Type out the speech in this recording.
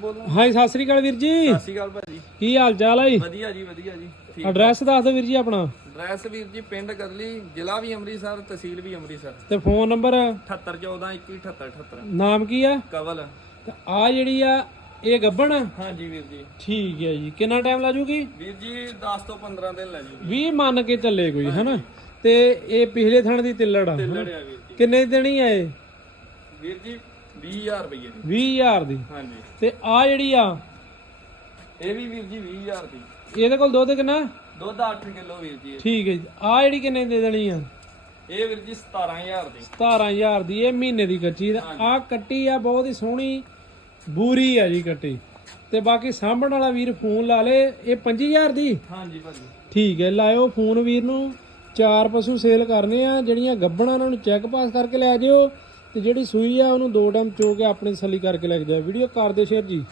ਬੋਲੋ ਹਾਂਜੀ ਸਤਿ ਸ੍ਰੀ ਅਕਾਲ ਵੀਰ ਜੀ। ਸਤਿ ਸ਼੍ਰੀ ਅਕਾਲ ਭਾਜੀ। ਕੀ ਹਾਲ ਚਾਲ ਹੈ ਜੀ? ਵਧੀਆ ਜੀ ਵਧੀਆ ਜੀ। ਠੀਕ। ਐਡਰੈਸ ਦੱਸ ਦਿਓ ਵੀਰ ਜੀ ਆਪਣਾ। ਐਡਰੈਸ ਵੀਰ ਜੀ ਪਿੰਡ ਕਦਲੀ ਜ਼ਿਲ੍ਹਾ ਵੀ ਅੰਮ੍ਰਿਤਸਰ ਤਹਿਸੀਲ ਵੀ ਅੰਮ੍ਰਿਤਸਰ। ਤੇ ਫੋਨ ਨੰਬਰ 7814 2178 ਨਾਮ ਕੀ ਆ? ਕਵਲ। ਤੇ ਆ ਜਿਹੜੀ ਆ ਇਹ ਗੱਬਣ? ਹਾਂਜੀ ਵੀਰ ਜੀ। ਠੀਕ ਹੈ ਜੀ। ਕਿੰਨਾ ਟਾਈਮ ਲਾ ਜੂਗੀ? ਵੀਰ ਜੀ 10 ਤੋਂ 15 ਦਿਨ ਲੈ ਜੀ 20 ਮੰਨ ਕੇ ਚੱਲੇ ਕੋਈ ਹਨਾ? ਤੇ ਇਹ ਪਿਛਲੇ ਥਣ ਦੀ ਤਿੱਲੜ ਆ ਵੀਰ ਜੀ। ਕਿੰਨੇ ਦੀ ਦੇਣੀ ਆ ਇਹ? ਵੀਰ ਜੀ 20000 ਰੁਪਏ ਦੀ। 20000 ਦੀ? ਹਾਂਜੀ। ਤੇ ਆ ਜਿਹੜੀ ਆ ਇਹ ਵੀ ਵੀਰ ਜੀ 20000 ਦੀ। ਇਹਦੇ ਕੋਲ ਦੁੱਧ ਕਿੰਨਾ? ਦੁੱਧ 8 ਕਿਲੋ ਵੀਰ ਜੀ। ਠੀਕ ਹੈ ਜੀ। ਆ ਜਿਹੜੀ ਕਿੰਨੇ ਦੀ ਦੇਣੀ ਆ? ਇਹ ਵੀਰ ਜੀ 17000 ਦੀ। 17000 ਦੀ ਇਹ ਮਹੀਨੇ ਦੀ ਕੱਚੀ ਆ। ਕੱਟੀ ਆ ਬਹੁਤ ਹੀ ਸੋਹਣੀ ਬੂਰੀ ਆ ਜੀ ਕੱਟੀ। ਤੇ ਬਾਕੀ ਸਾਂਭਣ ਵਾਲਾ ਵੀਰ ਫੋਨ ਲਾ ਲੇ ਇਹ 5000 ਦੀ? ਹਾਂਜੀ ਭਾਜੀ। ਠੀਕ ਹੈ ਲਾਇਓ ਫੋਨ ਵੀਰ ਨੂੰ। ਚਾਰ ਪਸ਼ੂ ਸੇਲ ਕਰਨੇ ਆ ਜਿਹੜੀਆਂ ਗੱਬਣਾ ਉਹਨਾਂ ਨੂੰ ਚੈੱਕ ਪਾਸ ਕਰਕੇ ਲੈ ਜਿਓ ਤੇ ਜਿਹੜੀ ਸੂਈ ਆ, ਉਹਨੂੰ ਦੋ ਟਾਈਮ ਚੋ ਕੇ ਆਪਣੀ ਤਸੱਲੀ ਕਰਕੇ ਲੈ ਕੇ ਜਾਓ। ਵੀਡੀਓ ਕਰ ਦਿਓ ਸ਼ੇਅਰ ਜੀ।